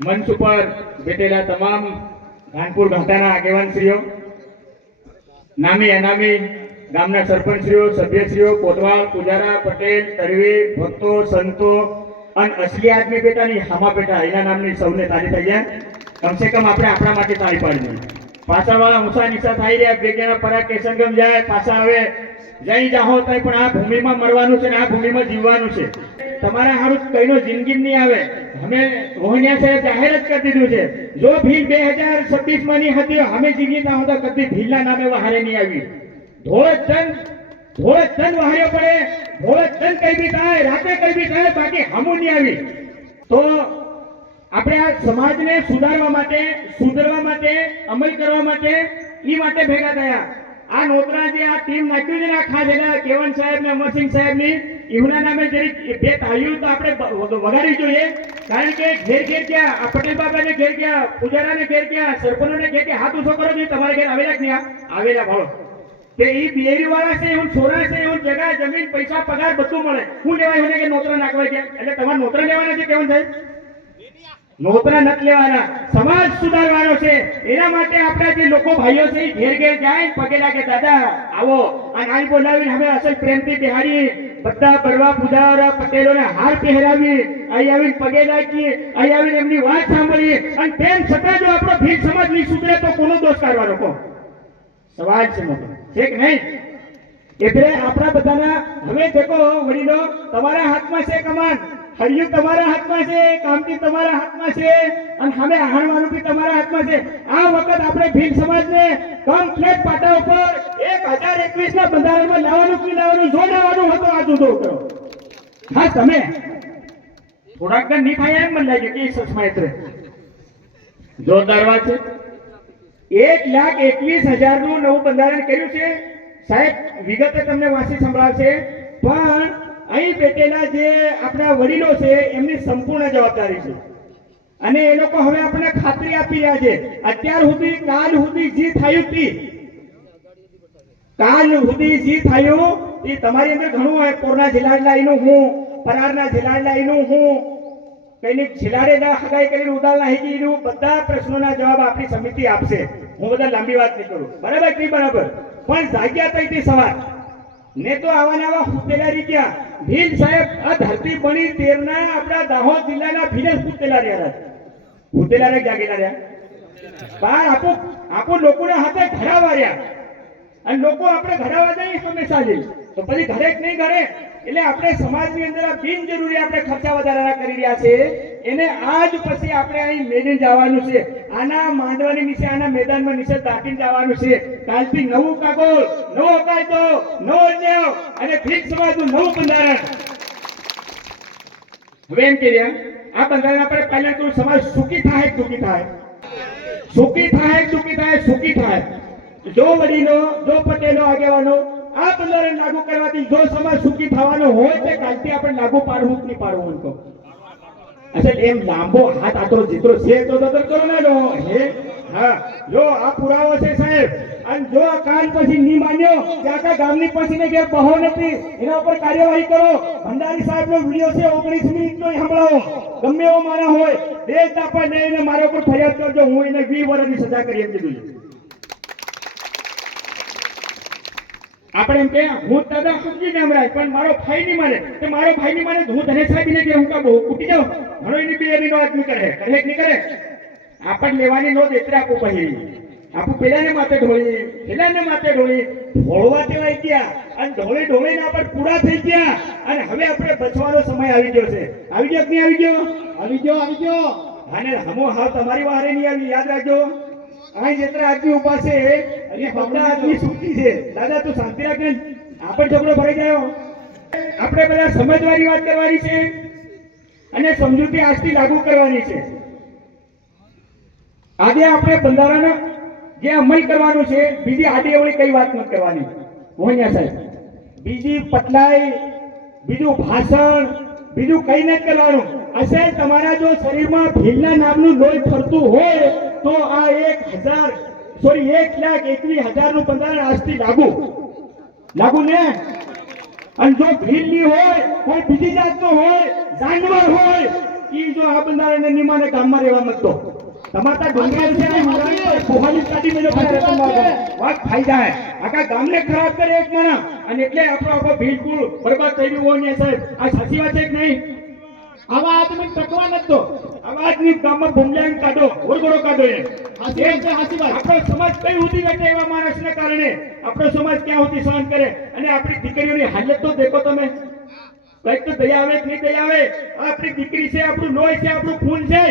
મંચ ઉપર બેઠેલા તમામ ધાનપુર ગાંઠાના આગેવાનશ્રીઓ, નામી અનામી ગામના સરપંચશ્રીઓ, સભ્યશ્રીઓ, કોટવાલ, પૂજારા, પટેલ, તરવી, ભક્તો, સંતો અને અસલી આદમી બેટા ની હામા બેટા એના નામની સૌને તાળી થઈ જાય. કમસે કમ આપણે આપણા માટે તાળી પાડીએ. પાછળવાળા ઊંચા નીચા થઈ રહ્યા, બે જણા પરાગ કે સંગમ જાય, પાછા આવે જઈ જાહો તો પણ આ ભૂમિમાં મરવાનું છે ને આ ભૂમિમાં જીવવાનું છે. તમારા હારું કઈનો જિંદગી નહીં આવે. અમે રોહિણિયા સાહેબ જાહેર જ કરી દીધું છે, જો ભીલ 2026 માં ની હતી અમે જીવીતા હોતા કદી ભીલના નામે વહારે નહીં આવી. ધોળે ચંદ વહાર્યો પડે, ધોળે ચંદ કઈ બી થાય, રાતે કઈ બી થાય, બાકી હમું નહીં આવી. તો આપણે આ સમાજને સુધારવા માટે, સુધરવા માટે, અમલ કરવા માટે એ માટે ભેગા થયા. આ નોતરા જે આ ટીમ નાખ્યું છે ને આ ખાસ એના કેવન સાહેબ ને અમરસિંહ સાહેબ ની ઈવના નામે જરી બે તાળીઓ તો આપણે વગાડવી જોઈએ. કારણ કે ઘેર ઘેર ક્યાં આ પટેલ બાબા ને ઘેર ક્યાં, પૂજારા ને ઘેર ક્યાં, સરપંચો ને ઘેર ક્યાં હાથ ઊંચો કરો છો. તમારા ઘેર આવેલા કે નહીં? આવેલા ભાળો કે ઈ બિહેરી વાળા છે, એવું છોરા છે, એવું જગા જમીન પૈસા પગાર બધું મળે. શું લેવાય હોય કે નોતરા નાખવા ગયા? એટલે તમારે નોતરા લેવાના છે કેવન સાહેબ? નોતરા નથી લેવાના, સમાજ સુધારવાનો છે. એના માટે આપણા જે લોકો ભાઈઓ છે ઘેર ઘેર જાય, પગે લાગે, દાદા આવો, અને આઈ બોલાવીને અમે અસલ પ્રેમથી બિહારી બધા બરવા પૂજારા પટેલોને હાર પહેરાવી, અહીં આવીને પગે લાગી, અહીં આવીને એમની વાત સાંભળી. અને તેમ છતાં જો આપણો ભીલ સમાજ નહીં સુધરે તો કોનો દોષ કાઢવાનો? કહો, સવાલ છે મોટો છે કે નહીં? એટલે આપણા બધાના હવે દેખો વડીલો, તમારા હાથમાં છે કમાન, હરિયું તમારા હાથમાં છે, કામથી તમારા હાથમાં છે, અને સામે આહારવાનું બી તમારા હાથમાં છે. આ વખત આપણે ભીલ સમાજને કમ્પ્લેટ પાટા ઉપર 1021 ના બંધારણમાં લાવવાનું કે લાવવાનું, જો લાવવાનું હતો આ જુદો કરો. હા, તમે થોડાક દંડ નહીં થાય એમ મને લાગે કે સસમાયત્રે જોરદાર વાત છે. 1,21,000 નું નવું બંધારણ કર્યું છે. સાહેબ વિગતે તમને વાંચી સંભળાવશે, પણ અહીં બેઠેલા જે આપણા વડીલો છે એમની સંપૂર્ણ જવાબદારી છે. અને એ લોકો હવે આપણને ખાતરી આપી રહ્યા છે, અત્યાર સુધી કાલ સુધી જે થયું એ તમારી અંદર ઘણું હોય. પોરના જિલ્લા એનું હું, પરારના જિલ્લા એનું હું, કઈની જિલ્લાડે હગાઈ કરીને ઉદાહરણ આવી ગયું, બધા પ્રશ્નોના જવાબ આપણી સમિતિ આપશે. હું બધા લાંબી વાત નહીં કરું, બરાબર કે બરાબર? પણ જાગ્યા થઈ સવાર ને તો આવા નવા હુતેલા રીત્યા ભીલ સાહેબ આ ધરતી બની 13 ના આપણા દાહોદ જિલ્લાના ભીલ હુતેલા રહ્યા, હુતેલા રે જાગેલા રહ્યા. બાર આપો લોકોના હાથે ઘડાવા રહ્યા, અને લોકો આપણે ઘડાવા જઈએ હંમેશા જઈએ તો પછી ઘરે જ નહીં ઘરે. એટલે આપણે સમાજની અંદર આ બિનજરૂરી આપણે ખર્ચા વધારાના કરી રહ્યા છે, એને આજ પછી આપણે અહીં મેળવી જવાનું છે. આના માંડવાની નીચે, આના મેદાનમાં નીચે દાખીને જવાનું છે. કાલથી નવું કાગળ, નવો કાયદો, નવો ન્યાય અને ભીલ સમાજનું નવું બંધારણ. હવે એમ કે આ બંધારણ આપણે પહેલા તો સમાજ સુખી થાય, દુઃખી થાય, સુખી થાય, દુઃખી થાય, સુખી થાય. જો વડીલો, જો પટેલો, આગેવાનો આ બંધારણ લાગુ કરવાથી જો સમાજ સુખી થવાનો હોય તો કાલથી આપણે લાગુ પાડવું કે નહીં પાડવું? તો અસલ એમ લાંબો હાથ આતરો જીતરો છે તો કરો ના લો હે. હા, જો આ પુરાવો છે સાહેબ, અને જો કાલ પછી નહીં માન્યો કે આખા ગામની પછી ને કે બહો નથી, એના ઉપર કાર્યવાહી કરો. ભંડારી સાહેબનો વિડિયો છે 19 મિનિટનો, સંભળાવો. ગમે એવો માણસ હોય દેશ આપવા નહીં ને મારા ઉપર ફરિયાદ કરજો, હું એને 20 વર્ષની સજા કરી એમ કીધું છે. આપણે એમ કે હું દાદા સમજી જામરાય, પણ મારો ભાઈ નહીં માને, તો મારો ભાઈ નહીં માને હું ધને સાહેબ ને કે હું કા બહુ કૂટી જાઉં. ઘણો એની બેની નો આદમી કરે કે નહીં કરે? આપણે લેવાની નો દેતરે આપું, પછી આપું પેલાને માથે ઢોળી, પેલાને માથે ઢોળી, ઢોળવા દેવાઈ ગયા, અને ઢોળી ઢોળીને આપણે પૂરા થઈ ગયા. અને હવે આપણે બચવાનો સમય આવી ગયો છે. આવી ગયો કે નહીં આવી ગયો? આવી ગયો. અને હમો હાવ તમારી વારે નહીં આવી, યાદ રાખજો. અહીં જેટલા આદમી ઉભા છે અને બધા આદમી સુખી છે. દાદા તું શાંતિ રાખ, આપણે ઝઘડો ભરાઈ ગયો. આપણે બધા સમજવાની વાત કરવાની છે અને સમજૂતી આજથી લાગુ કરવાની છે. આજે આપણે બંધારણ જે અમલ કરવાનું છે, બીજી આડી અવળી કઈ વાત નથી કરવાની મોહનિયા સાહેબ. બીજી પટલાઈ, બીજું ભાષણ, બીજું કઈ નથી કરવાનું. અસલ તમારા જો શરીરમાં ભીલના નામનું લોહી ફરતું હોય તો આ 1,21,000 નું બંધારણ આજથી લાગુ ને. અને જો ભીલની હોય, કોઈ બીજી જાતનો હોય, જાનવર હોય, ઈ જો આ બંધારણને નિમાને ગામમાં રહેવા માંગતો તમારા ડોંગર છે ને મુરારી પોહાલી કાઢી મેલો વાત ખાઈ જાય આખા ગામને ખરાબ કરે એક માણસ અને એટલે આપણો આખો બિલકુલ બરબાદ થઈ ગયું હોય ને સાહેબ આ સાચી વાત છે કે નહીં આવા આદમી ટકવા નતો. આવા આદમી ગામમાં ભૂમલાઈને કાઢો ઓરગોડો કાઢો એને હાચી વાત છે, હાચી વાત. આપણો સમાજ કઈ સુધી બેઠે એવા માણસને કારણે આપણો સમાજ ક્યાં સુધી સહન કરે અને આપણી દીકરીઓની હાલત તો દેખો તમે કઈક તો દયા આવે કે નહીં દયા આવે આ આપણી દીકરી છે આપણું લોહી છે આપણું ખૂન છે